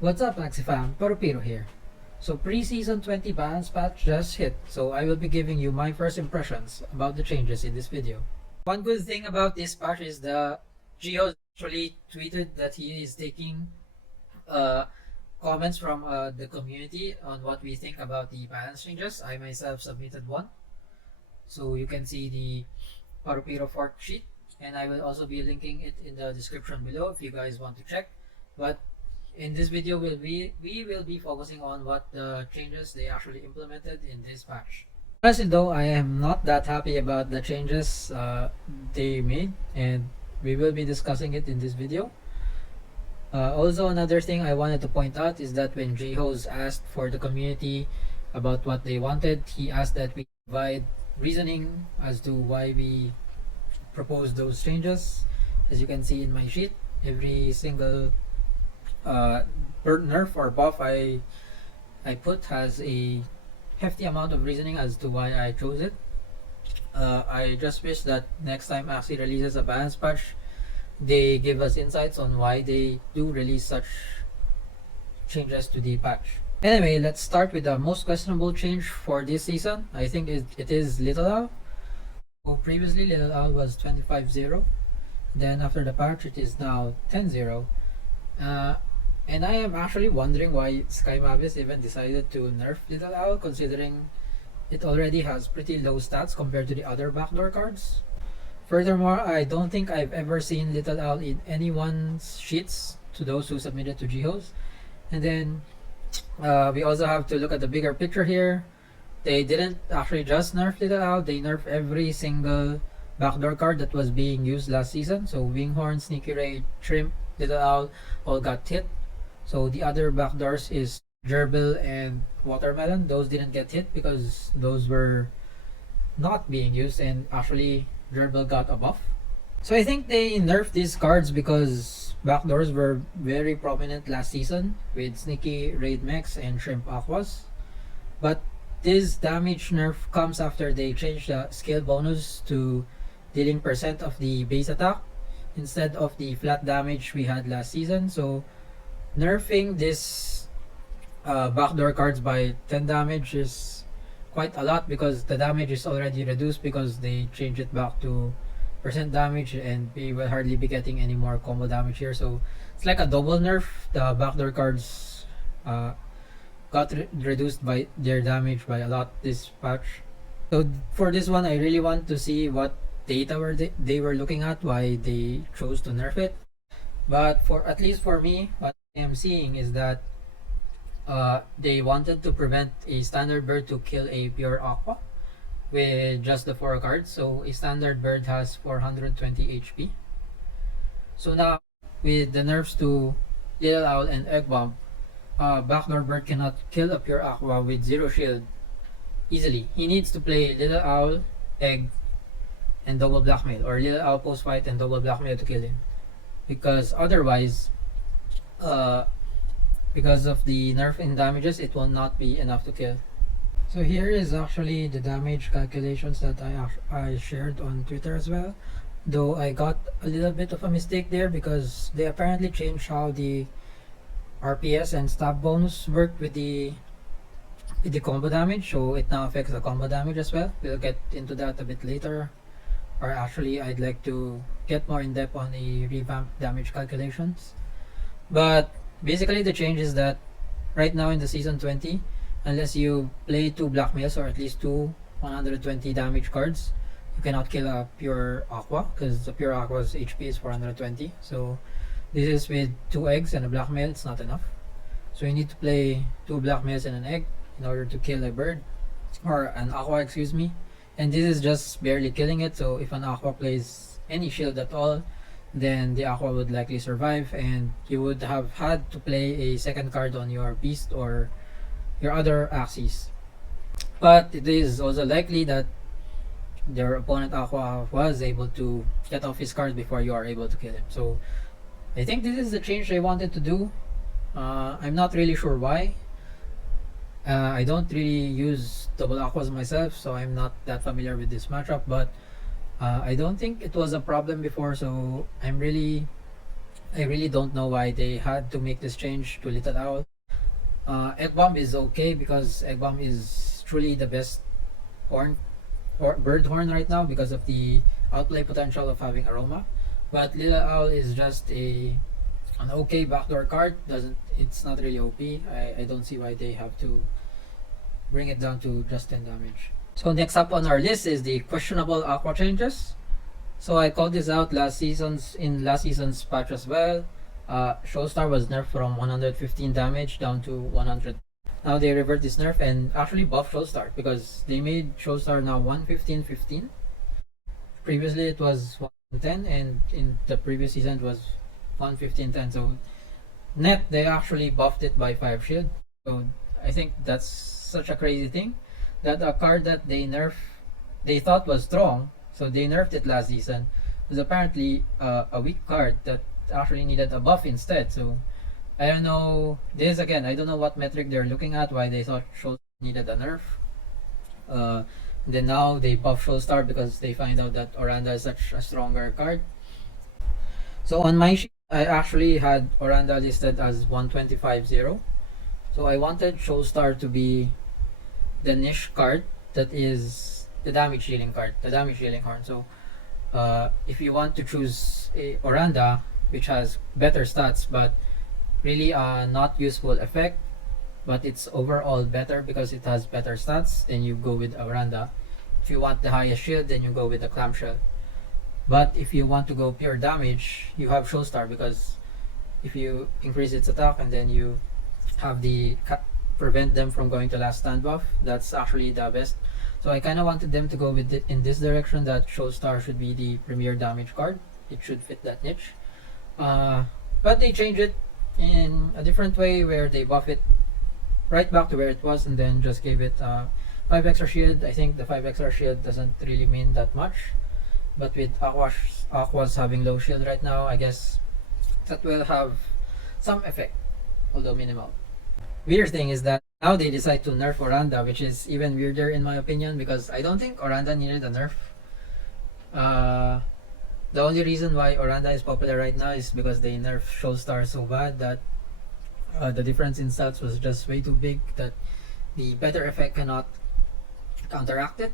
What's up, Axie Fam Parupiro here. So pre-season 20 balance patch just hit, so I will be giving you my first impressions about the changes in this video. One good thing about this patch is the Geo actually tweeted that he is taking uh, comments from the community on what we think about the balance changes. I myself submitted one, so you can see the Parupiro fork sheet, and I will also be linking it in the description below if you guys want to check. But in this video, we will be focusing on what the changes they actually implemented in this patch. Honestly though, I am not that happy about the changes they made, and we will be discussing it in this video. Also, another thing I wanted to point out is that when J-Hose asked for the community about what they wanted, he asked that we provide reasoning as to why we proposed those changes. As you can see in my sheet, every single nerf or buff I put has a hefty amount of reasoning as to why I chose it. I just wish that next time Axie releases a balance patch, they give us insights on why they do release such changes to the patch. Anyway, let's start with the most questionable change for this season. I think it is Little Owl. So previously Little Owl was 25-0. Then after the patch it is now 10-0. And I am actually wondering why Sky Mavis even decided to nerf Little Owl, considering it already has pretty low stats compared to the other backdoor cards. Furthermore, I don't think I've ever seen Little Owl in anyone's sheets to those who submitted to Jihos. And then we also have to look at the bigger picture here. They didn't actually just nerf Little Owl, they nerfed every single backdoor card that was being used last season. So Winghorn, Sneaky Ray, Shrimp, Little Owl all got hit. So the other backdoors is Gerbil and Watermelon. Those didn't get hit because those were not being used, and actually Gerbil got a buff. So I think they nerfed these cards because backdoors were very prominent last season with Sneaky, Raid Mechs, and Shrimp Aquas. But this damage nerf comes after they changed the skill bonus to dealing percent of the base attack instead of the flat damage we had last season. So nerfing this backdoor cards by 10 damage is quite a lot because the damage is already reduced because they changed it back to percent damage, and we will hardly be getting any more combo damage here. So it's like a double nerf. The backdoor cards got reduced by their damage by a lot this patch. So for this one, I really want to see what data they were looking at, why they chose to nerf it. But for at least for me, what I am seeing is that they wanted to prevent a standard bird to kill a pure aqua with just the 4 cards. So a standard bird has 420 HP. So now with the nerfs to Little Owl and Egg Bomb, backdoor bird cannot kill a pure aqua with 0 shield easily. He needs to play Little Owl, Egg, and double blackmail, or Little Owl post fight and double blackmail to kill him, because otherwise because of the nerf in damages, it will not be enough to kill. So here is actually the damage calculations that I shared on Twitter as well, though I got a little bit of a mistake there because they apparently changed how the RPS and stab bonus worked with the combo damage, so it now affects the combo damage as well. We'll get into that a bit later, or actually I'd like to get more in depth on the revamped damage calculations. But basically the change is that right now in the season 20, unless you play 2 blackmails or at least 2 120 damage cards, you cannot kill a pure aqua, because the pure aqua's HP is 420. So this is with 2 eggs and a blackmail, it's not enough. So you need to play 2 blackmails and an egg in order to kill a bird, or an aqua, excuse me. And this is just barely killing it, so if an aqua plays any shield at all, then the aqua would likely survive, and you would have had to play a second card on your beast or your other Axies. But it is also likely that their opponent aqua was able to get off his card before you are able to kill him. So I think this is the change they wanted to do. I'm not really sure why. I don't really use double aquas myself, so I'm not that familiar with this matchup, but I don't think it was a problem before, so I'm really I really don't know why they had to make this change to Little Owl. Egg Bomb is okay because Egg Bomb is truly the best horn bird horn right now because of the outplay potential of having aroma. But Little Owl is just an okay backdoor card. Doesn't It's not really OP. I don't see why they have to bring it down to just 10 damage. So next up on our list is the questionable Aqua Changes. So I called this out last season's patch as well. Showstar was nerfed from 115 damage down to 100. Now they revert this nerf and actually buff Showstar because they made Showstar now 115-15. Previously it was 110 and in the previous season it was 115-10. So net they actually buffed it by 5 shield. So I think that's such a crazy thing that a card that they thought was strong, so they nerfed it last season, was apparently a weak card that actually needed a buff instead. So I don't know. This again, I don't know what metric they're looking at. Why they thought Show needed a nerf. Then now they buff Showstar because they find out that Oranda is such a stronger card. So on my sheet, I actually had Oranda listed as 125-0. So I wanted Showstar to be the niche card that is the damage dealing card, the damage dealing horn. So if you want to choose a Oranda, which has better stats but really not useful effect, but it's overall better because it has better stats, then you go with Oranda. If you want the highest shield, then you go with the Clamshell. But if you want to go pure damage, you have Showstar because if you increase its attack and then you have the prevent them from going to last stand buff, that's actually the best. So I kind of wanted them to go with it in this direction, that Showstar should be the premier damage card. It should fit that niche. But they changed it in a different way where they buff it right back to where it was and then just gave it 5 extra shield. I think the 5 extra shield doesn't really mean that much, but with Aqua's having low shield right now, I guess that will have some effect, although minimal. Weird thing is that now they decide to nerf Oranda, which is even weirder in my opinion because I don't think Oranda needed a nerf. The only reason why Oranda is popular right now is because they nerfed Showstar so bad that the difference in stats was just way too big that the better effect cannot counteract it.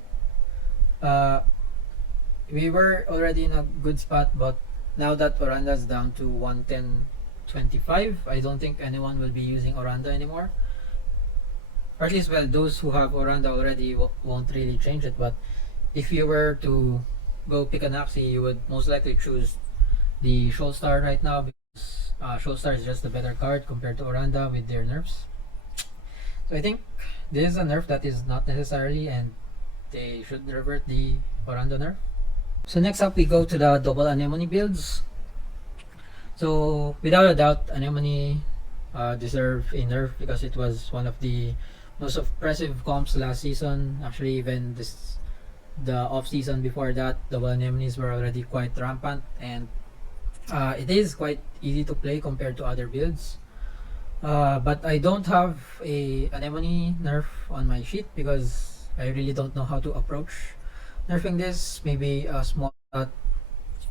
We were already in a good spot, but now that Oranda's down to 110-25, I don't think anyone will be using Oranda anymore. Or at least, well, those who have Oranda already won't really change it. But if you were to go pick an Axie, you would most likely choose the Showstar right now because Showstar is just a better card compared to Oranda with their nerfs. So I think this is a nerf that is not necessary and they should revert the Oranda nerf. So next up we go to the double anemone builds. So without a doubt, anemone deserve a nerf because it was one of the most impressive comps last season. Actually, even the off season before that, double anemones were already quite rampant, and it is quite easy to play compared to other builds. But I don't have a anemone nerf on my sheet because I really don't know how to approach nerfing this. Maybe a small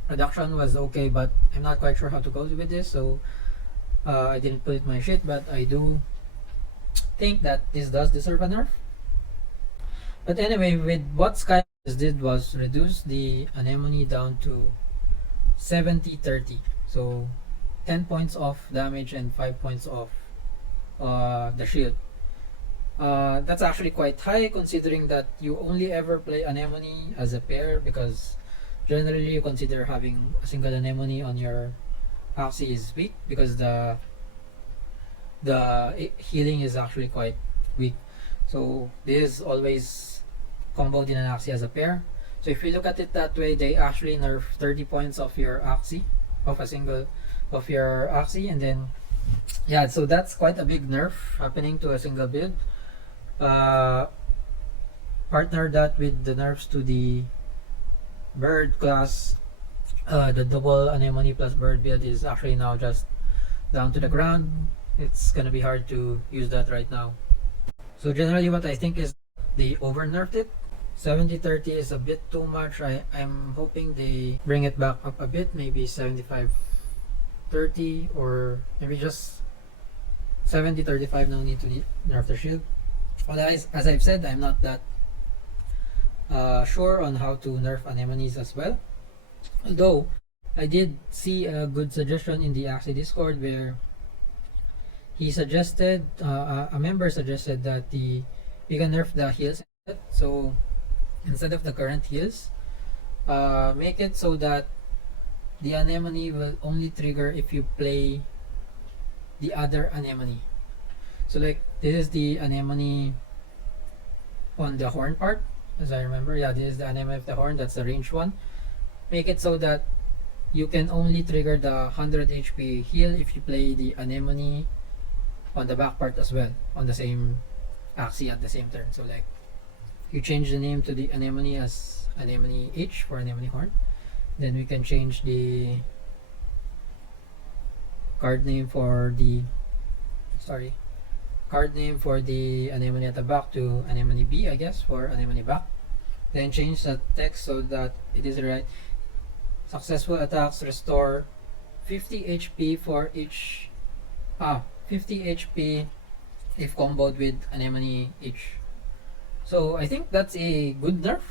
reduction was okay, but I'm not quite sure how to go with this, so I didn't put it in my sheet, but I do think that this does deserve a nerf. But anyway, with what Sky did was reduce the anemone down to 70-30, so 10 points off damage and 5 points off the shield. That's actually quite high considering that you only ever play anemone as a pair, because generally you consider having a single anemone on your Axie is weak because the healing is actually quite weak. So this is always comboed in an Axie as a pair. So if you look at it that way, they actually nerf 30 points of your Axie, of a single of your Axie, and then yeah, so that's quite a big nerf happening to a single build. Partner that with the nerfs to the bird class, the double anemone plus bird build is actually now just down to the ground. It's gonna be hard to use that right now. So generally what I think is they over nerfed it. 70-30 is a bit too much. I'm hoping they bring it back up a bit, maybe 75-25 30 or maybe just 70-35 no need to nerf the shield. Well, as I've said, I'm not that sure on how to nerf anemones as well. Although I did see a good suggestion in the Axie Discord where he suggested, a member suggested that we can nerf the heals. So instead of the current heals, make it so that the anemone will only trigger if you play the other anemone. So like this is the anemone on the horn part, as I remember. Yeah, this is the anemone of the horn. That's the range one. Make it so that you can only trigger the 100 HP heal if you play the anemone on the back part as well, on the same Axie at the same turn. So like you change the name to the anemone as anemone H for anemone horn. Then we can change the card name for the anemone at the back to anemone B, I guess, for anemone back. Then change the text so that it is right. Successful attacks restore 50 HP for each 50 HP if comboed with anemone H. So I think that's a good nerf.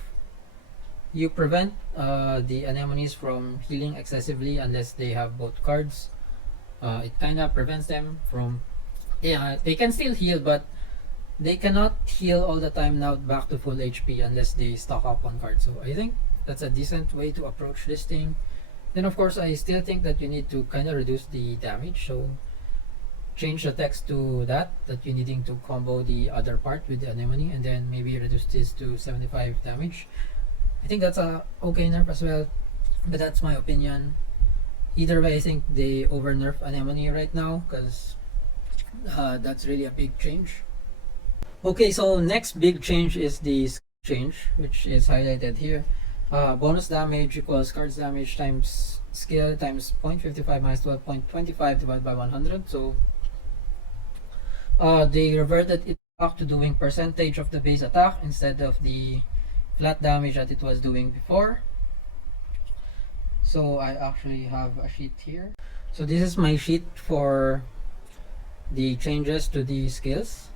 You prevent the anemones from healing excessively unless they have both cards. It kind of prevents them from, they can still heal, but they cannot heal all the time now back to full HP unless they stock up on cards. So I think that's a decent way to approach this thing. Then of course I still think that you need to kind of reduce the damage, so change the text to that you're needing to combo the other part with the anemone, and then maybe reduce this to 75 damage. I think that's a okay nerf as well, but that's my opinion. Either way, I think they over nerf anemone right now because that's really a big change. Okay, so next big change is the change, which is highlighted here. Bonus damage equals cards damage times skill times 0.55 minus 12.25 divided by 100. So they reverted it back to doing percentage of the base attack instead of the flat damage that it was doing before. So I actually have a sheet here. So this is my sheet for the changes to the skills.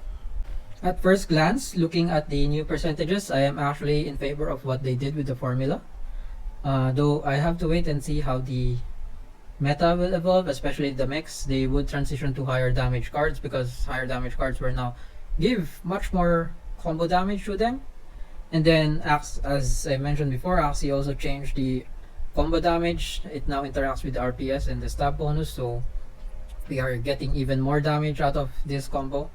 At first glance, looking at the new percentages, I am actually in favor of what they did with the formula. Though I have to wait and see how the meta will evolve, especially the mix. They would transition to higher damage cards because higher damage cards will now give much more combo damage to them. And then, as I mentioned before, Axie also changed the combo damage. It now interacts with the RPS and the stab bonus, so we are getting even more damage out of this combo.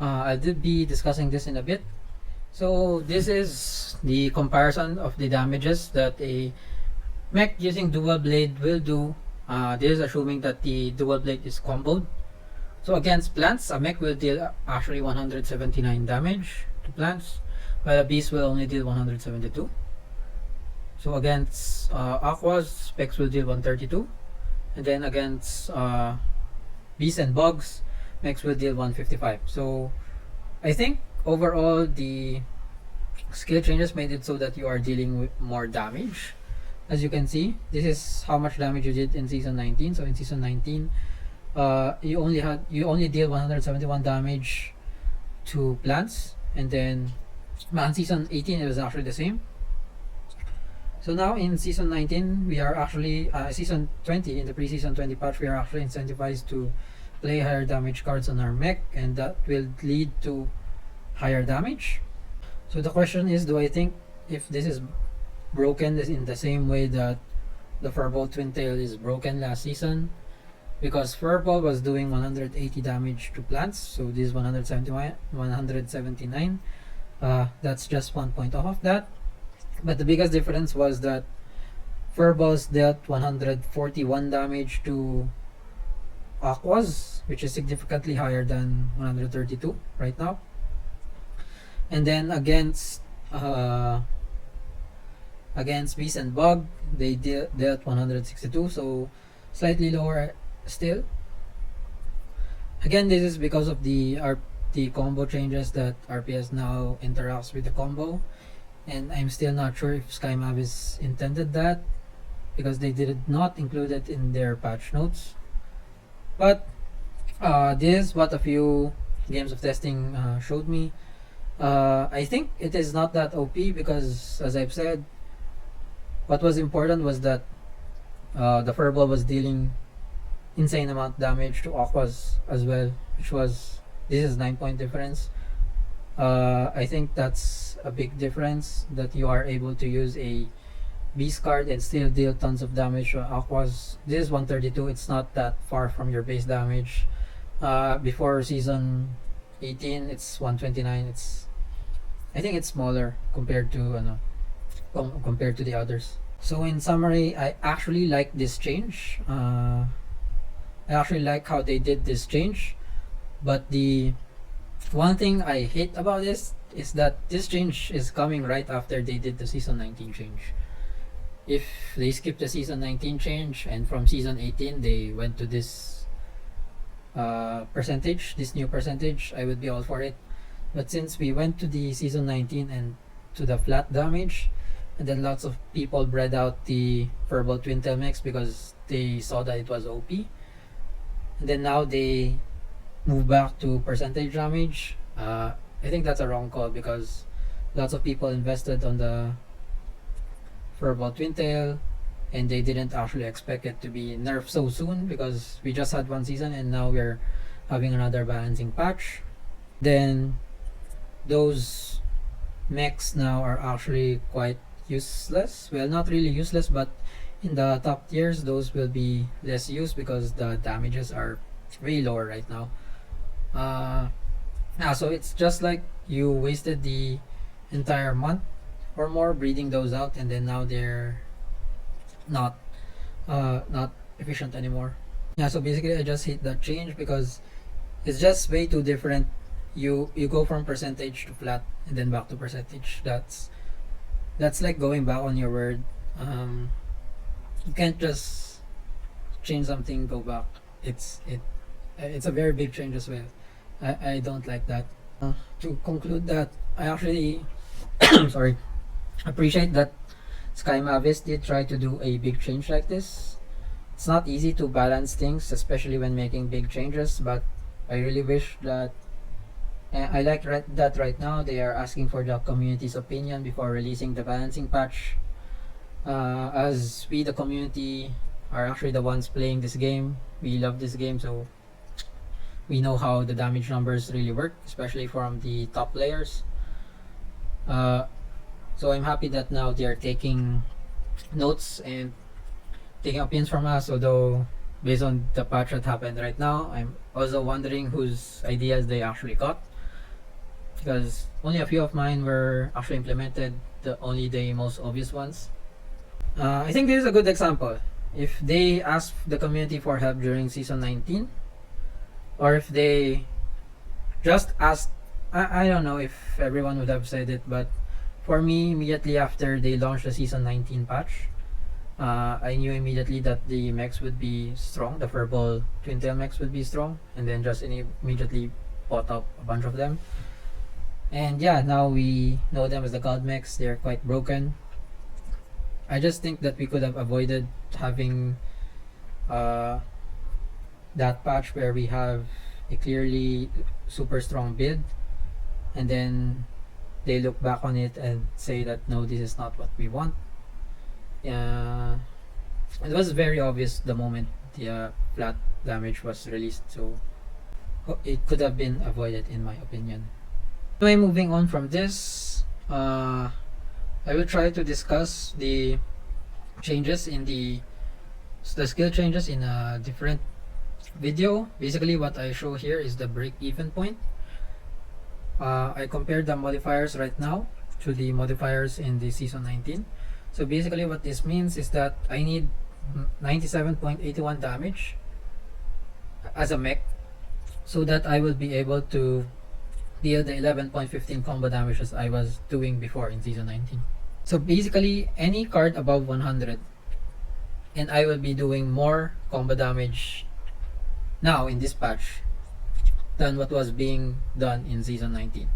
I did be discussing this in a bit. So this is the comparison of the damages that a mech using dual blade will do. This is assuming that the dual blade is comboed. So against plants, a mech will deal actually 179 damage to plants, while a beast will only deal 172. So against aquas, specs will deal 132, and then against beasts and bugs, mechs will deal 155. So I think overall the skill changes made it so that you are dealing with more damage. As you can see, this is how much damage you did in season 19. So in season 19, you only deal 171 damage to plants, and then on season 18 it was actually the same. So now in season 19, we are actually season 20, in the pre-season 20 patch, we are actually incentivized to play higher damage cards on our mech, and that will lead to higher damage. So the question is, do I think if this is broken in the same way that the Furball Twin Tail is broken last season? Because Furball was doing 180 damage to plants, so this is 179. That's just 1 point off of that. But the biggest difference was that Furballs dealt 141 damage to Aquas, which is significantly higher than 132 right now. And then against Beast and Bug, they dealt 162, so slightly lower still. Again, this is because of the combo changes that RPS now interacts with the combo, and I'm still not sure if SkyMap is intended that, because they did not include it in their patch notes. But this is what a few games of testing showed me. I think it is not that OP because, as I've said, what was important was that the Furball was dealing insane amount damage to Aquas as well, which was, this is 9 point difference. I think that's a big difference, that you are able to use a beast card and still deal tons of damage to Aquas. This is 132. It's not that far from your base damage. Before season 18, it's 129. I think it's smaller compared to compared to the others. So in summary, I actually like this change. I actually like how they did this change, but the one thing I hate about this is that this change is coming right after they did the season 19 change. If they skipped the season 19 change and from season 18 they went to this percentage, this new percentage, I would be all for it. But since we went to the season 19 and to the flat damage, and then lots of people bred out the Furball Twin Tail mix because they saw that it was OP, and then now they move back to percentage damage. I think that's a wrong call because lots of people invested on the Furball Twin Tail and they didn't actually expect it to be nerfed so soon because we just had one season and now we're having another balancing patch. Then those mechs now are actually quite useless. Well, not really useless, but in the top tiers those will be less used because the damages are way lower right now. So it's just like you wasted the entire month or more breeding those out, and then now they're not efficient anymore. So basically I just hate that change because it's just way too different. You go from percentage to flat and then back to percentage. That's like going back on your word. You can't just change something, go back. It's a very big change as well. I don't like that. To conclude that, I actually sorry, appreciate that Sky Mavis did try to do a big change like this. It's not easy to balance things, especially when making big changes, but I really wish that I like that right now they are asking for the community's opinion before releasing the balancing patch. As we, the community, are actually the ones playing this game, we love this game, so we know how the damage numbers really work, especially from the top players. So I'm happy that now they are taking notes and taking opinions from us, although based on the patch that happened right now, I'm also wondering whose ideas they actually got, because only a few of mine were actually implemented, only the most obvious ones. I think this is a good example. If they asked the community for help during season 19, or if they just asked, I don't know if everyone would have said it, but for me, immediately after they launched the season 19 patch, I knew immediately that the mechs would be strong, the Furball Twin Tail mechs would be strong, and then just immediately bought up a bunch of them. And yeah, now we know them as the God mechs. They're quite broken. I just think that we could have avoided having that patch where we have a clearly super strong build, and then they look back on it and say that no, this is not what we want. It was very obvious the moment the flat damage was released, so it could have been avoided in my opinion. Anyway, moving on from this, I will try to discuss the changes in the skill changes in a different video. Basically what I show here is the break-even point. I compared the modifiers right now to the modifiers in the season 19. So basically what this means is that I need 97.81 damage as a mech so that I will be able to deal the 11.15 combo damage as I was doing before in season 19. So basically any card above 100, and I will be doing more combo damage now in this patch than what was being done in season 19.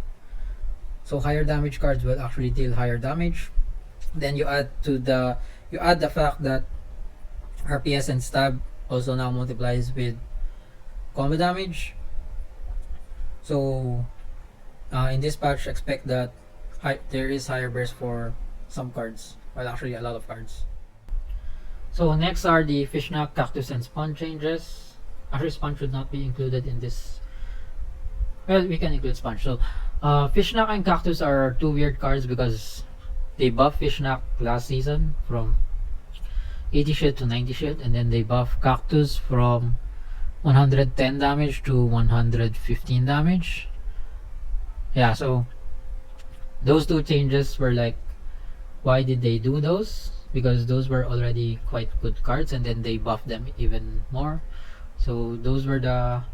So higher damage cards will actually deal higher damage. Then you add the fact that RPS and stab also now multiplies with combo damage. So in this patch, expect that there is higher burst for some cards, well actually a lot of cards. So next are the Fishknack, Cactus, and Spawn changes. Actually, Spawn should not be included in this. Well, we can include Sponge. So, Fishknack and Cactus are two weird cards because they buff Fishknack last season from 80 shield to 90 shield, and then they buff Cactus from 110 damage to 115 damage. Yeah, so those two changes were like, why did they do those? Because those were already quite good cards, and then they buffed them even more. So those were the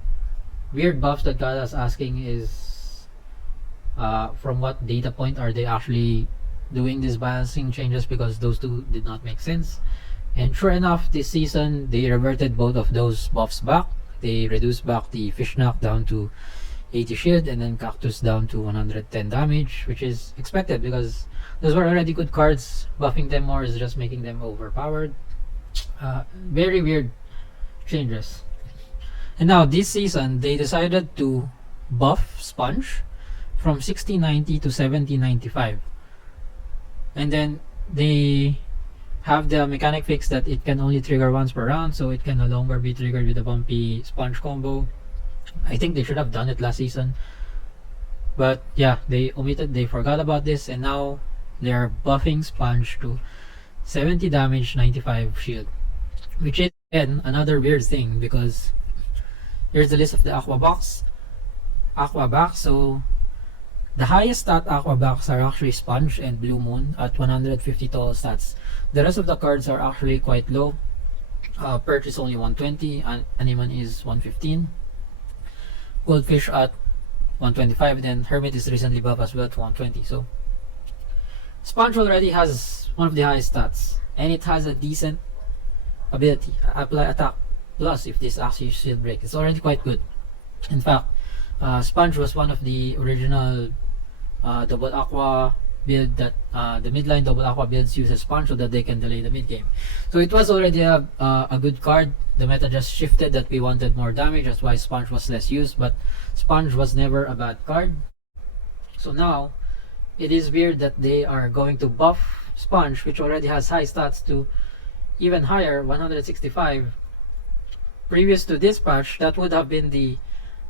weird buffs that got us asking is from what data point are they actually doing these balancing changes, because those two did not make sense. And sure enough, this season they reverted both of those buffs back. They reduced back the Fishknack down to 80 shield and then Cactus down to 110 damage, which is expected because those were already good cards. Buffing them more is just making them overpowered. Very weird changes. And now this season they decided to buff Sponge from 6090 to 7095, and then they have the mechanic fix that it can only trigger once per round, so it can no longer be triggered with a bumpy Sponge combo. I think they should have done it last season, but yeah, they forgot about this, and now they're buffing Sponge to 70 damage, 95 shield, which is again another weird thing because here's the list of the Aqua box. So the highest stat Aqua box are actually Sponge and Blue Moon at 150 total stats. The rest of the cards are actually quite low. Perch is only 120, Animan is 115, Goldfish at 125, then Hermit is recently buffed as well to 120. So Sponge already has one of the highest stats, and it has a decent ability, apply attack plus if this Axie shield break. It's already quite good. In fact, Sponge was one of the original double aqua build that the midline double aqua builds uses Sponge so that they can delay the mid game. So it was already a good card. The meta just shifted that we wanted more damage, that's why Sponge was less used, but Sponge was never a bad card. So now it is weird that they are going to buff Sponge, which already has high stats, to even higher, 165. Previous to this patch, that would have been the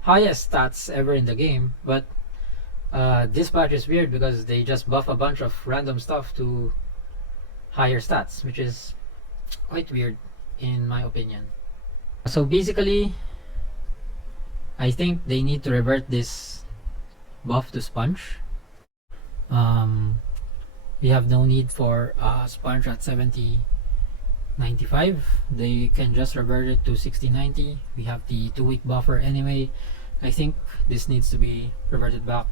highest stats ever in the game, but this patch is weird because they just buff a bunch of random stuff to higher stats, which is quite weird in my opinion. So basically, I think they need to revert this buff to Sponge. We have no need for Sponge at 70-95. They can just revert it to 60-90. We have the 2-week buffer anyway. I think this needs to be reverted back.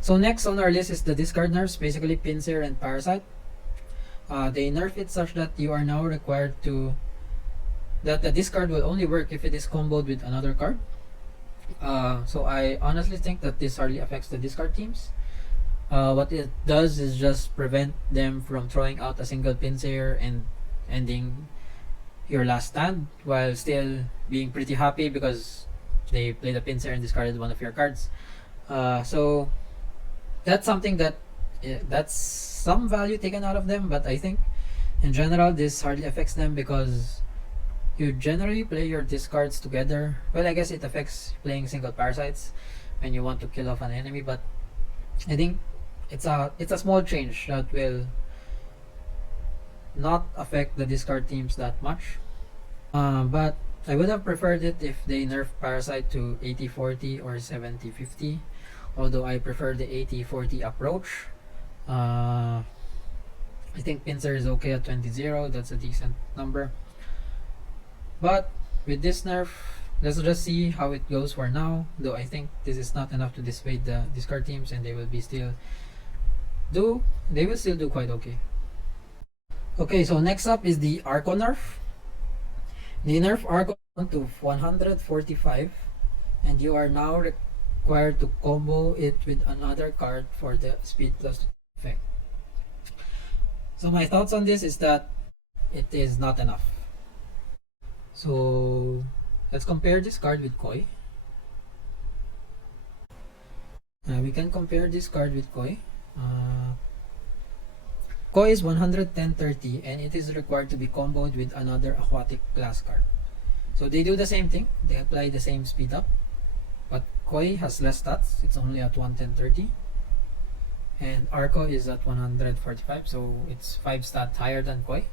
So next on our list is the discard nerfs, basically Pinsir and Parasite. They nerf it such that you are now required to, that the discard will only work if it is comboed with another card. So I honestly think that this hardly affects the discard teams. What it does is just prevent them from throwing out a single Pinsir and ending your last stand while still being pretty happy because they played a Pinsir and discarded one of your cards. So that's something that that's some value taken out of them, but I think in general this hardly affects them because you generally play your discards together. Well, I guess it affects playing single Parasites when you want to kill off an enemy, but I think it's a small change that will not affect the discard teams that much. But I would have preferred it if they nerf Parasite to 80-40 or 70-50, although I prefer the 80-40 approach. I think Pinsir is okay at 20-0, that's a decent number. But with this nerf, let's just see how it goes for now, though I think this is not enough to dissuade the discard teams, and they will still do quite okay. Okay, so next up is the Archon Nerf. They nerf Archon to 145, and you are now required to combo it with another card for the speed plus effect. So my thoughts on this is that it is not enough. So Let's compare this card with Koi. We can compare this card with Koi. Koi is 110-30 and it is required to be comboed with another aquatic class card. So they do the same thing, they apply the same speed up, but Koi has less stats, it's only at 110-30. And Arco is at 145, so it's 5 stat higher than Koi.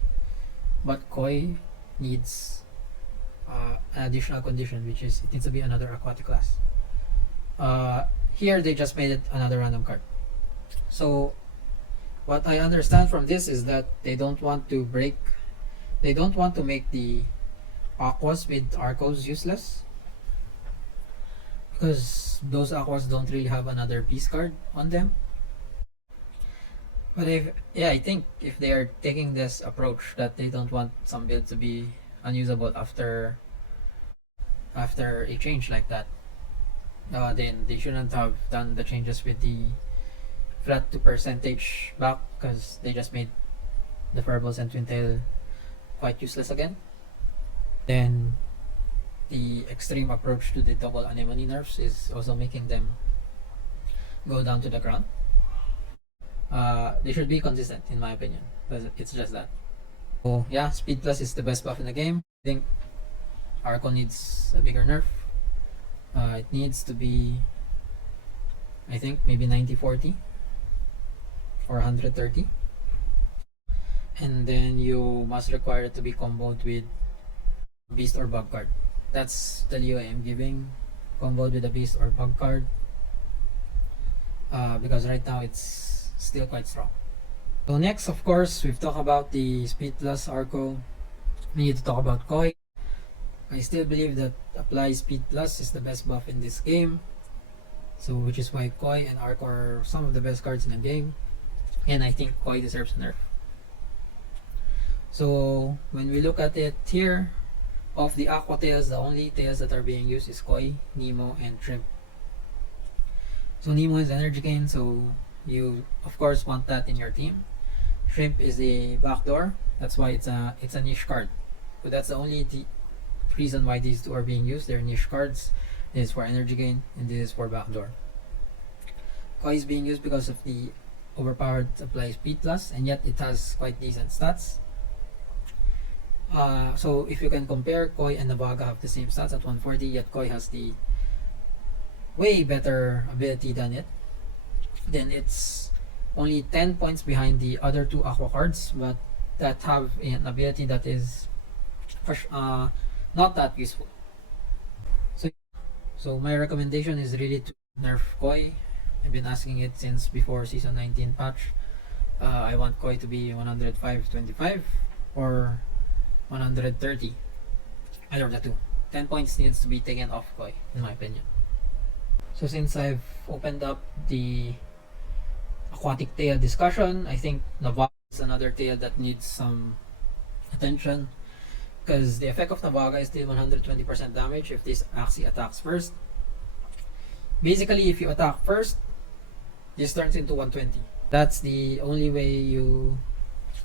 But Koi needs an additional condition, which is it needs to be another aquatic class. Here they just made it another random card. So what I understand from this is that they don't want to make the aquas with Arcos useless, because those aquas don't really have another beast card on them. But I think if they are taking this approach that they don't want some build to be unusable after a change like that, then they shouldn't have done the changes with the flat to percentage back, because they just made the Fireballs and Twintail quite useless again. Then the extreme approach to the double anemone nerfs is also making them go down to the ground. They should be consistent in my opinion, but it's just that. So yeah, Speed Plus is the best buff in the game. I think Arco needs a bigger nerf. It needs to be, I think, maybe 90-40 or 130. And then you must require it to be comboed with Beast or Bug card. That's the Leo I am giving, comboed with a Beast or Bug card, because right now it's still quite strong. So next, of course, we've talked about the Speed Plus Arco. We need to talk about Koi. I still believe that Apply Speed Plus is the best buff in this game, so which is why Koi and Arco are some of the best cards in the game, and I think Koi deserves a nerf. So when we look at it here, of the Aqua tails, the only tails that are being used is Koi, Nemo, and Shrimp. So Nemo is energy gain, so you of course want that in your team. Shrimp is the backdoor, that's why it's a niche card. So that's the only reason why these two are being used. They're niche cards. This is for energy gain and this is for backdoor. Koi is being used because of the overpowered Apply Speed Plus, and yet it has quite decent stats. So if you can compare, Koi and Navaga have the same stats at 140, yet Koi has the way better ability than it. Then it's only 10 points behind the other two Aqua cards, but that have an ability that is not that useful. So my recommendation is really to nerf Koi. I've been asking it since before season 19 patch. I want Koi to be 105-25 or 130. Either of the two. 10 points needs to be taken off Koi, in my opinion. So since I've opened up the aquatic tail discussion, I think Navaga is another tail that needs some attention, because the effect of Navaga is still 120% damage if this Axie attacks first. Basically, if you attack first, this turns into 120. That's the only way you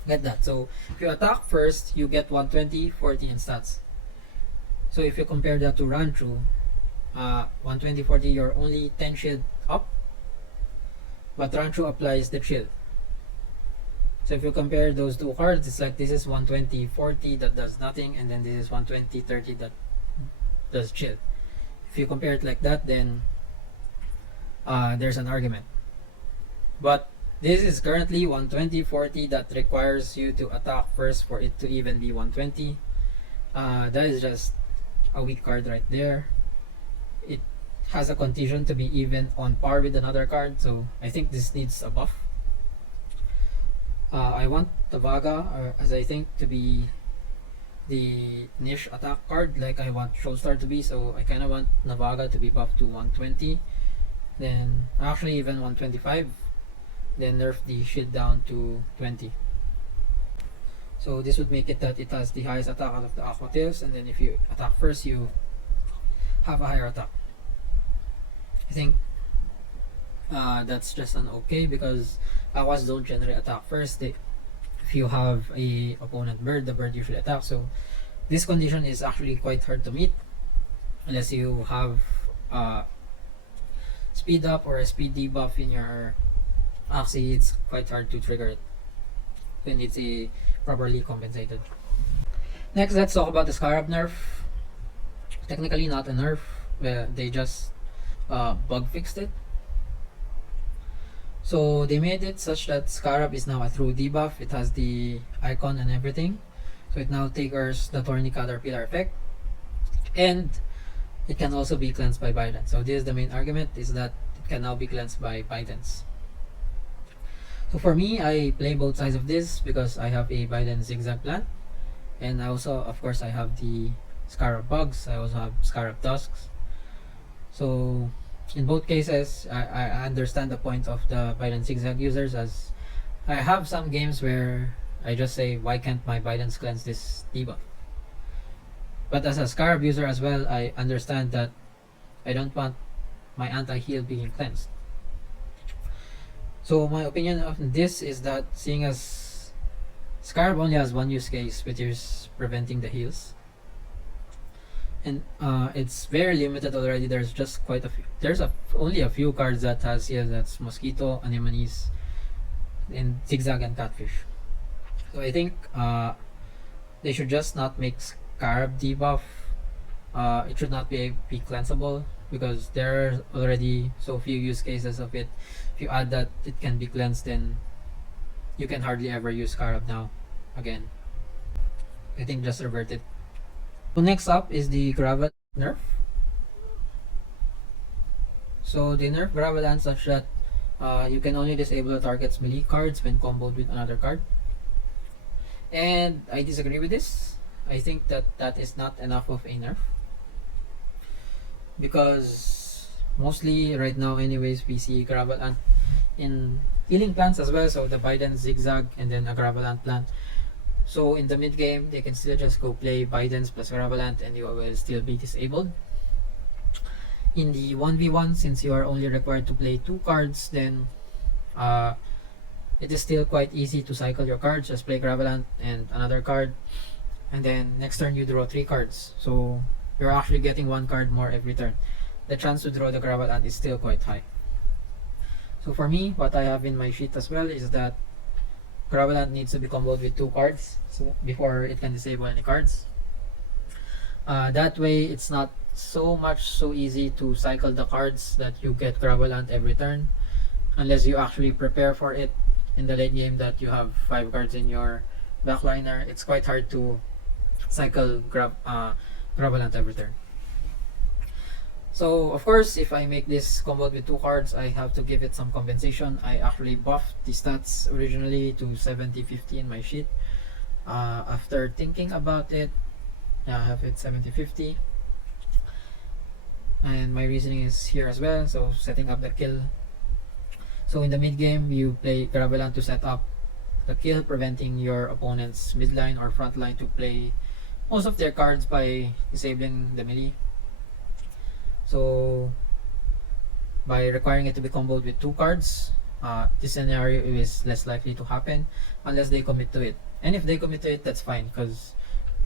get that. So if you attack first, you get 120, 40 in stats. So if you compare that to Ranchu, 120, 40, you're only 10 shield up, but Ranchu applies the shield. So if you compare those two cards, it's like this is 120, 40 that does nothing, and then this is 120, 30 that does shield. If you compare it like that, then there's an argument. But this is currently 120, 40 that requires you to attack first for it to even be 120. That is just a weak card right there. It has a condition to be even on par with another card, so I think this needs a buff. I want Navaga, as I think, to be the niche attack card like I want Showstar to be, so I kinda want Navaga to be buffed to 120, then actually even 125, then nerf the shit down to 20. So this would make it that it has the highest attack out of the Aqua tails, and then if you attack first, you have a higher attack. I think that's just an okay, because Aquas don't generally attack first. If you have a opponent bird, the bird usually attacks. So this condition is actually quite hard to meet. unless you have speed up or a speed debuff in your Axie. It's quite hard to trigger it when it's properly compensated. Next, let's talk about the Scarab Nerf. Technically not a nerf, they just bug fixed it. So they made it such that Scarab is now a true debuff. It has the icon and everything. So it now triggers the Thorny Caterpillar effect. And it can also be cleansed by Bidens. So this is the main argument, is that it can now be cleansed by Bidens. So for me, I play both sides of this because I have a Biden zigzag plant. And I also, of course, I have the Scarab bugs. I also have Scarab tusks. So in both cases, I understand the point of the Biden zigzag users, as I have some games where I just say, why can't my Bidens cleanse this debuff? But as a Scarab user as well, I understand that I don't want my anti-heal being cleansed. So my opinion of this is that, seeing as Scarab only has one use case, which is preventing the heals, and it's very limited already. There's just quite a few. Only a few cards that has heals. That's Mosquito, Anemones, and Zigzag and Catfish. So I think they should just not make Scarab debuff. It should not be cleansable because there are already so few use cases of it. If you add that it can be cleansed, then you can hardly ever use Scarab now again. I think just revert it. So next up is the Gravel Nerf. So the nerf Graveland such that you can only disable the target's melee cards when comboed with another card. And I disagree with this. I think that is not enough of a nerf, because mostly right now anyways we see Graveland in healing plants as well, so the Biden zigzag and then a Graveland plant. So in the mid game they can still just go play Bidens plus Graveland and you will still be disabled. In the 1v1, since you are only required to play 2 cards, then it is still quite easy to cycle your cards. Just play Graveland and another card, and then next turn you draw 3 cards, so you're actually getting 1 card more every turn. The chance to draw the Graveland is still quite high. So for me, what I have in my sheet as well is that Graveland needs to be comboed with 2 cards so before it can disable any cards. That way it's not so easy to cycle the cards that you get Graveland every turn, unless you actually prepare for it in the late game that you have 5 cards in your backliner. It's quite hard to cycle Graveland every turn. So of course, if I make this comboed with 2 cards, I have to give it some compensation. I actually buffed the stats originally to 70-50 in my sheet. After thinking about it, I have it 70-50, and my reasoning is here as well. So setting up the kill. So in the mid game, you play Graveland to set up the kill, preventing your opponent's midline or front line to play most of their cards by disabling the melee. So by requiring it to be comboed with 2 cards, this scenario is less likely to happen unless they commit to it. And if they commit to it, that's fine, because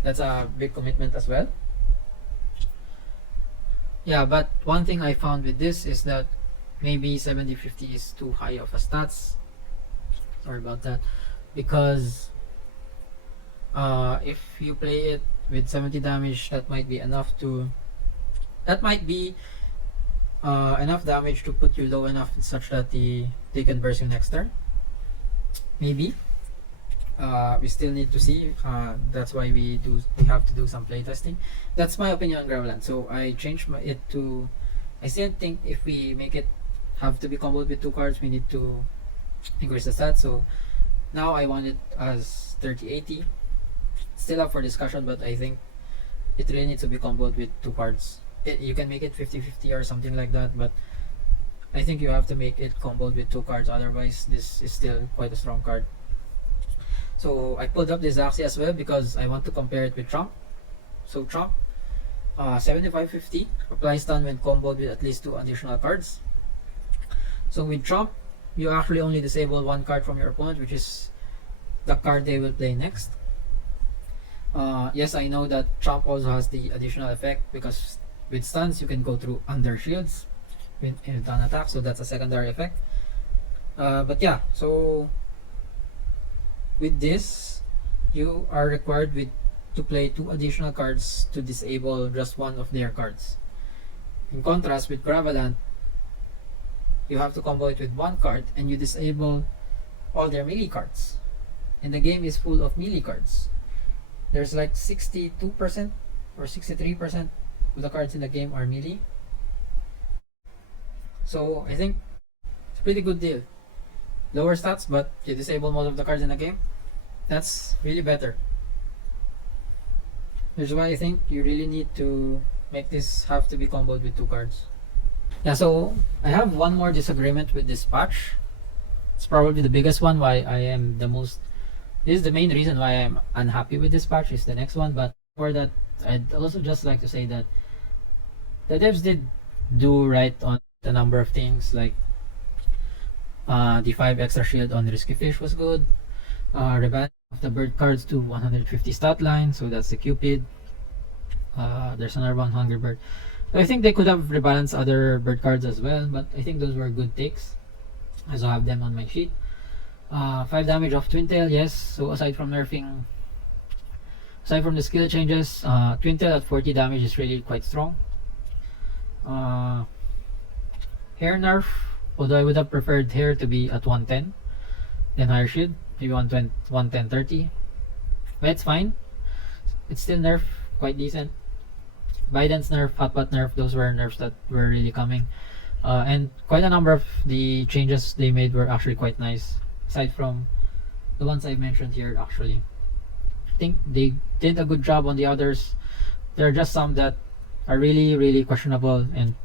that's a big commitment as well. Yeah, but one thing I found with this is that maybe 70-50 is too high of a stats. Sorry about that. Because if you play it with 70 damage, that might be enough damage to put you low enough such that they can burst you next turn. Maybe. We still need to see. That's why we have to do some playtesting. That's my opinion on Graveland. So I changed it to, I still think if we make it have to be comboed with 2 cards, we need to increase the stats. So now I want it as 30-80. Still up for discussion, but I think it really needs to be comboed with 2 cards. You can make it 50-50 or something like that, but I think you have to make it comboed with 2 cards, otherwise this is still quite a strong card. So I pulled up this Axie as well because I want to compare it with Trump. So Trump, 75-50 applies stun when comboed with at least 2 additional cards. So with Trump, you actually only disable 1 card from your opponent, which is the card they will play next. Yes, I know that Trump also has the additional effect because with stuns, you can go through under shields with on attack, so that's a secondary effect. But yeah, so with this, you are required to play 2 additional cards to disable just one of their cards. In contrast, with Gravelant, you have to combo it with 1 card and you disable all their melee cards. And the game is full of melee cards. There's like 62% or 63% of the cards in the game are melee. So I think it's a pretty good deal. Lower stats, but you disable most of the cards in the game. That's really better. Which is why I think you really need to make this have to be comboed with 2 cards. Yeah, so I have one more disagreement with this patch. It's probably the biggest one why I am the most. This is the main reason why I'm unhappy with this patch, is the next one. But for that, I'd also just like to say that the devs did do right on a number of things, like the 5 extra shield on Risky Fish was good. Rebalance of the bird cards to 150 stat line, so that's the Cupid. There's another one, Hungry Bird. So I think they could have rebalanced other bird cards as well, but I think those were good takes. I also have them on my sheet. 5 damage of Twin Tail, yes. So aside from nerfing, aside from the skill changes, Twin Tail at 40 damage is really quite strong. Hair nerf, although I would have preferred hair to be at 110, then higher shield, maybe 120, 110, 30. But it's fine. It's still nerf, quite decent. Biden's nerf, Hotbot nerf, those were nerfs that were really coming. And quite a number of the changes they made were actually quite nice, aside from the ones I mentioned here. Actually, I think they did a good job on the others. There are just some that are really questionable, and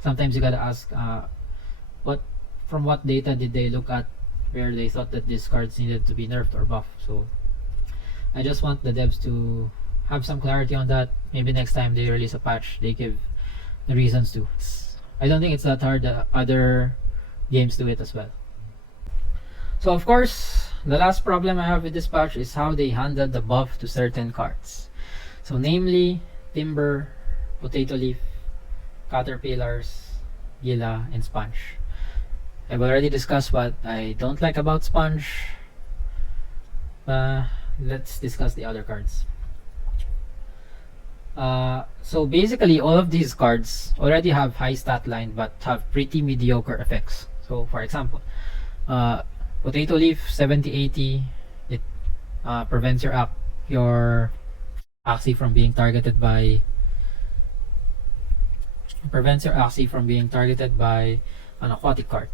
sometimes you gotta ask from what data did they look at where they thought that these cards needed to be nerfed or buffed. So I just want the devs to have some clarity on that. Maybe next time they release a patch, they give the reasons to. I don't think it's that hard. Other games do it as well. So of course, the last problem I have with this patch is how they handled the buff to certain cards. So namely, Timber, Potato Leaf, Caterpillars, Gila, and Sponge. I've already discussed what I don't like about Sponge. Let's discuss the other cards. So basically, all of these cards already have high stat line but have pretty mediocre effects. So for example, Potato Leaf 70-80, it prevents your Axie from being targeted by an aquatic card.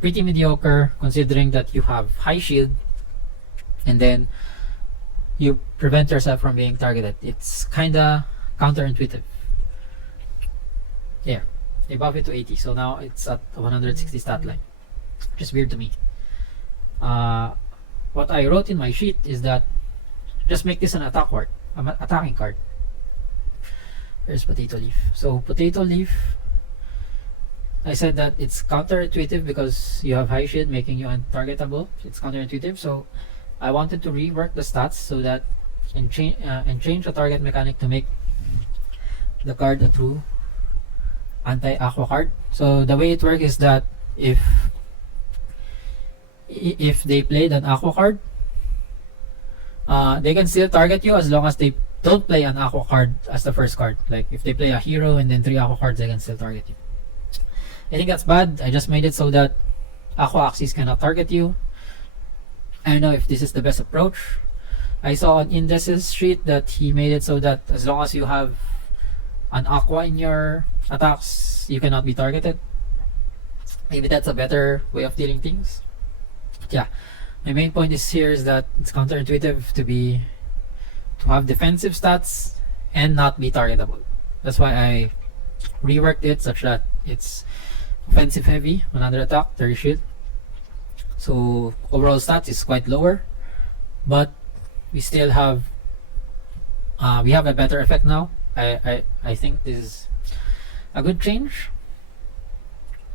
Pretty mediocre considering that you have high shield and then you prevent yourself from being targeted. It's kinda counterintuitive. Yeah, they buff it to 80, so now it's at 160 stat line, which is weird to me. What I wrote in my sheet is that just make this an attacking card. Here's Potato Leaf. So Potato Leaf, I said that it's counterintuitive because you have high shield making you untargetable. It's counterintuitive, so I wanted to rework the stats so that and change the target mechanic to make the card a true anti-aqua card. So the way it works is that if they played an aqua card, they can still target you as long as they don't play an aqua card as the first card. Like if they play a hero and then 3 aqua cards, they can still target you. I think that's bad. I just made it so that aqua Axies cannot target you. I don't know if this is the best approach. I saw on Indes's sheet that he made it so that as long as you have an aqua in your attacks, you cannot be targeted. Maybe that's a better way of dealing things. But yeah, my main point is here is that it's counterintuitive to have defensive stats and not be targetable. That's why I reworked it such that it's offensive heavy, 100 attack, 30 shield. So overall stats is quite lower, but we still have we have a better effect now. I think this is a good change.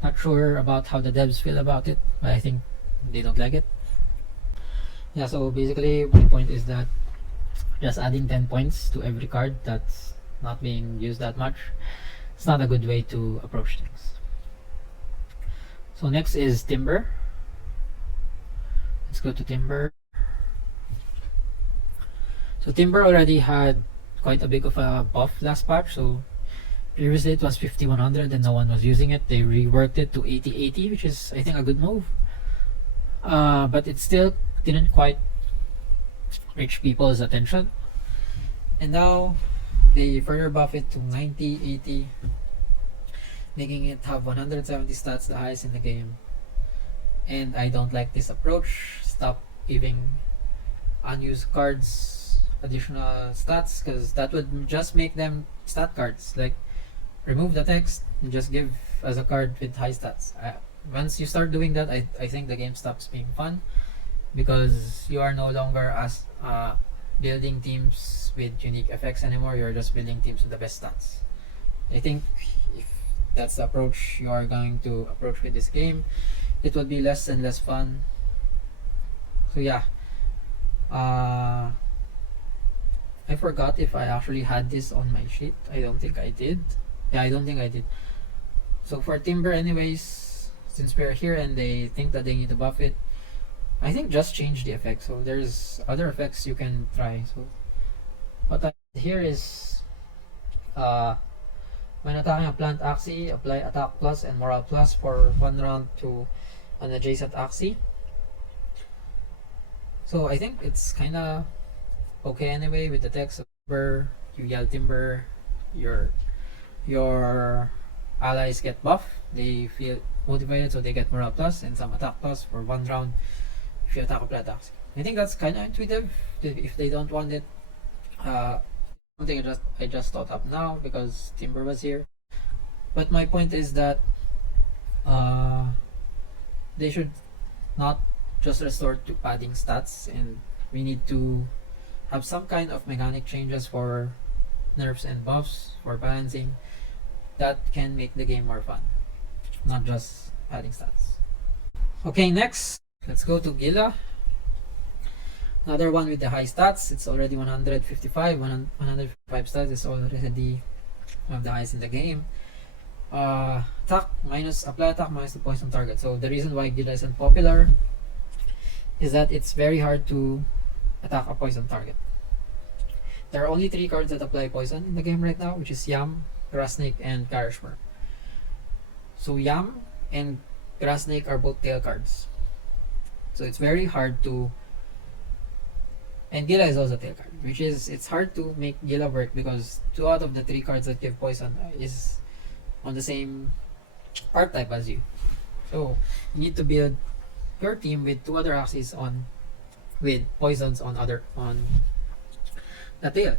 Not sure about how the devs feel about it, but I think they don't like it. Yeah, so basically my point is that just adding 10 points to every card, that's not being used that much, it's not a good way to approach things. So next is Timber. Let's go to Timber. So Timber already had quite a big of a buff last patch. So previously it was 5100 and no one was using it. They reworked it to 8080, which is I think a good move. But it still didn't quite reach people's attention. And now they further buff it to 9080, making it have 170 stats, the highest in the game. And I don't like this approach. Stop giving unused cards additional stats, because that would just make them stat cards. Like, remove the text and just give as a card with high stats. Once you start doing that, I think the game stops being fun, because you are no longer as building teams with unique effects anymore. You're just building teams with the best stats. I think if that's the approach you are going to approach with this game, it would be less and less fun. So yeah, I forgot if I actually had this on my sheet. I don't think I did. Yeah, I don't think I did. So for Timber anyways, since we're here and they think that they need to buff it, I think just change the effect. So there's other effects you can try. So what I did here is when attacking a plant Axie, apply attack plus and morale plus for 1 round to an adjacent Axie. So I think it's kinda okay anyway with the text of Timber. You yell Timber, your allies get buff, they feel motivated, so they get morale plus and some attack plus for 1 round if you attack a plant Axie. I think that's kinda intuitive. If they don't want it, something I just thought up now because Timber was here. But my point is that they should not just resort to padding stats, and we need to have some kind of mechanic changes for nerfs and buffs for balancing that can make the game more fun, not just padding stats. Okay, next let's go to Gilda. Another one with the high stats. It's already 155. 155 stats is already one of the highest in the game. Attack minus, apply attack minus the poison target. So the reason why Gilda isn't popular is that it's very hard to attack a poison target. There are only 3 cards that apply poison in the game right now, which is Yam, Grass Snake, and Garish Worm. So Yam and Grass Snake are both tail cards. So it's very hard to, and Gilda is also tail card, which is, it's hard to make Gilda work because 2 out of the 3 cards that give poison is on the same archetype as you. So you need to build your team with 2 other Axies on with poisons on the tail.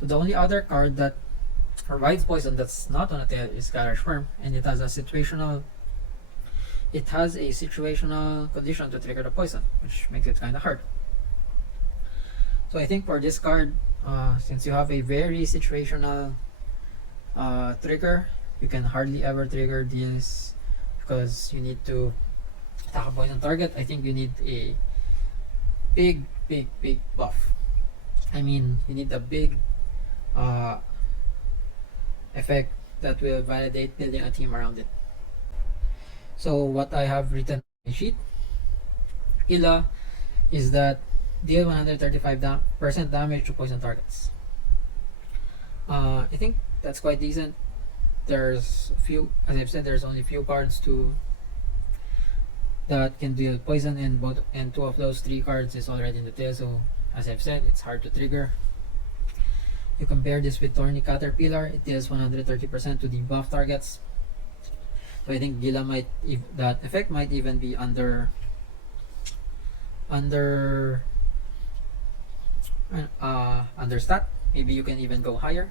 So the only other card that provides poison that's not on a tail is Garish Worm, and it has a situational condition to trigger the poison, which makes it kind of hard. So I think for this card, since you have a very situational trigger, you can hardly ever trigger this because you need to attack a poison target. I think you need a big buff. I mean, you need a big effect that will validate building a team around it. So what I have written on my sheet, Gilda, is that deal 135% damage to poison targets. I think that's quite decent. There's few, as I've said, there's only few cards that can deal poison, and 2 of those 3 cards is already in the tail. So as I've said, it's hard to trigger. You compare this with Thorny Caterpillar, it deals 130% to debuff targets. So I think Gilda might, that effect might even be under stat. Maybe you can even go higher,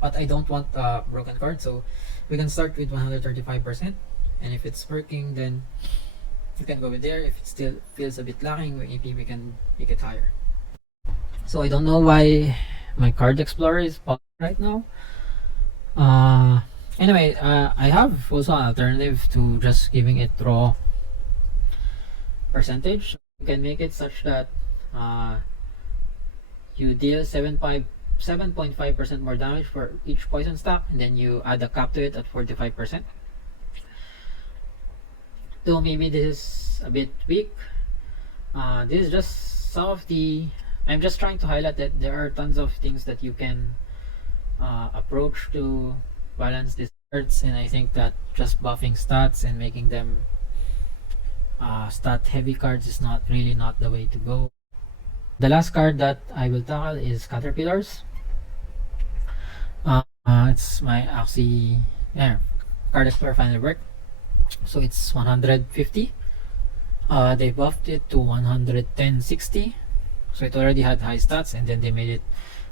but I don't want a broken card, so we can start with 135%, and if it's working, then you can go with there. If it still feels a bit lacking, maybe we can make it higher. So I don't know why my card explorer is paused right now. Anyway, I have also an alternative to just giving it raw percentage. You can make it such that you deal 75% 7.5% more damage for each poison stack, and then you add a cap to it at 45%. Though maybe this is a bit weak. This is just some of the, I'm just trying to highlight that there are tons of things that you can approach to balance these cards, and I think that just buffing stats and making them stat heavy cards is not the way to go. The last card that I will tackle is Caterpillars. It's my Axie card explorer final work. So it's 150. They buffed it to 110.60. So it already had high stats, and then they made it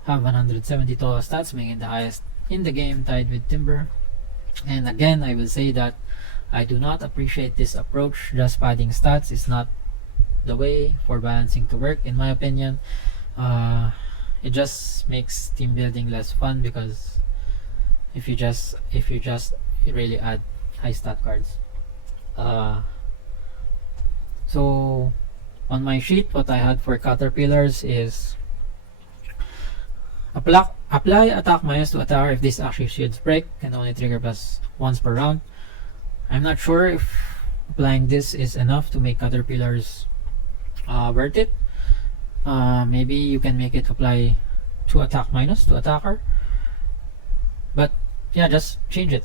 have 170 total stats, making it the highest in the game, tied with Timber. And again, I will say that I do not appreciate this approach. Just padding stats is not the way for balancing to work, in my opinion. It just makes team building less fun, because if you just really add high stat cards. So on my sheet, what I had for Caterpillars is apply attack minus to attacker if this actually shields break, can only trigger plus once per round. I'm not sure if applying this is enough to make Caterpillars worth it. Maybe you can make it apply 2 attack minus to attacker, but yeah, just change it.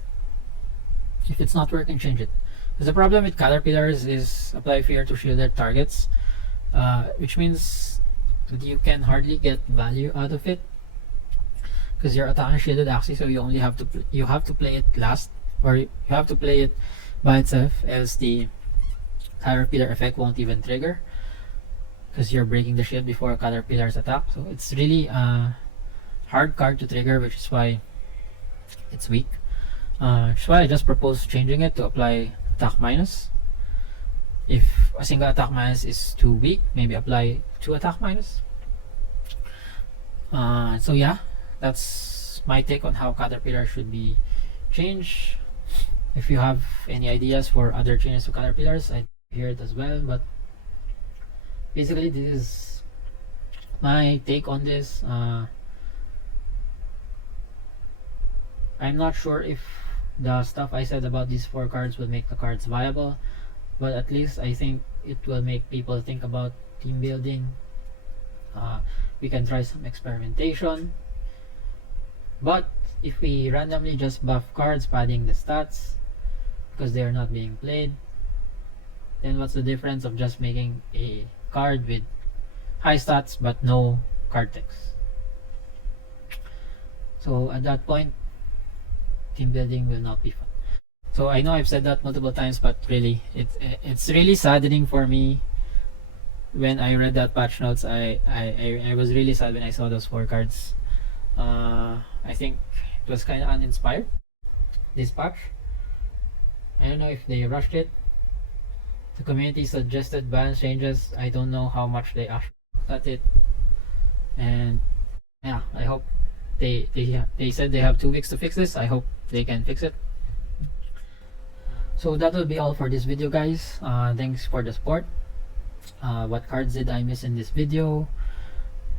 If it's not working, change it. Because the problem with Caterpillars is apply fear to shielded targets, which means that you can hardly get value out of it, because you're attacking shielded Axie, so you only have to play it last, or you have to play it by itself, else the Caterpillar effect won't even trigger, because you're breaking the shield before Caterpillar's attack. So it's really a hard card to trigger, which is why it's weak. Which is why I just propose changing it to apply attack minus. If a single attack minus is too weak, maybe apply 2 attack minus. So yeah, that's my take on how Caterpillar should be changed. If you have any ideas for other changes to Caterpillars, I'd hear it as well. But basically, this is my take on this. I'm not sure if the stuff I said about these 4 cards will make the cards viable, but at least I think it will make people think about team building. We can try some experimentation, but if we randomly just buff cards padding the stats because they are not being played, then what's the difference of just making a card with high stats but no card text? So at that point, team building will not be fun. So I know I've said that multiple times, but really it's really saddening for me. When I read that patch notes, I was really sad when I saw those 4 cards. I think it was kind of uninspired, this patch. I don't know if they rushed it. The community suggested balance changes. I don't know how much they actually looked at it, and yeah, I hope they said they have 2 weeks to fix this. I hope they can fix it. So that will be all for this video, guys. Thanks for the support. What cards did I miss in this video?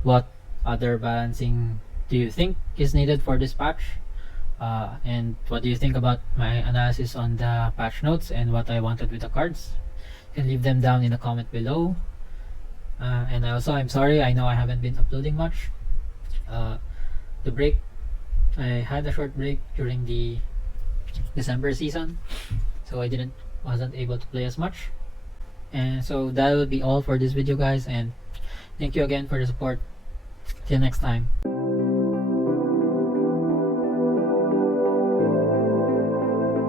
What other balancing do you think is needed for this patch? And what do you think about my analysis on the patch notes and what I wanted with the cards? You can leave them down in the comment below. And also, I'm sorry, I know I haven't been uploading much. The break, I had a short break during the December season, so I wasn't able to play as much. And so that will be all for this video, guys, and thank you again for the support. Till next time.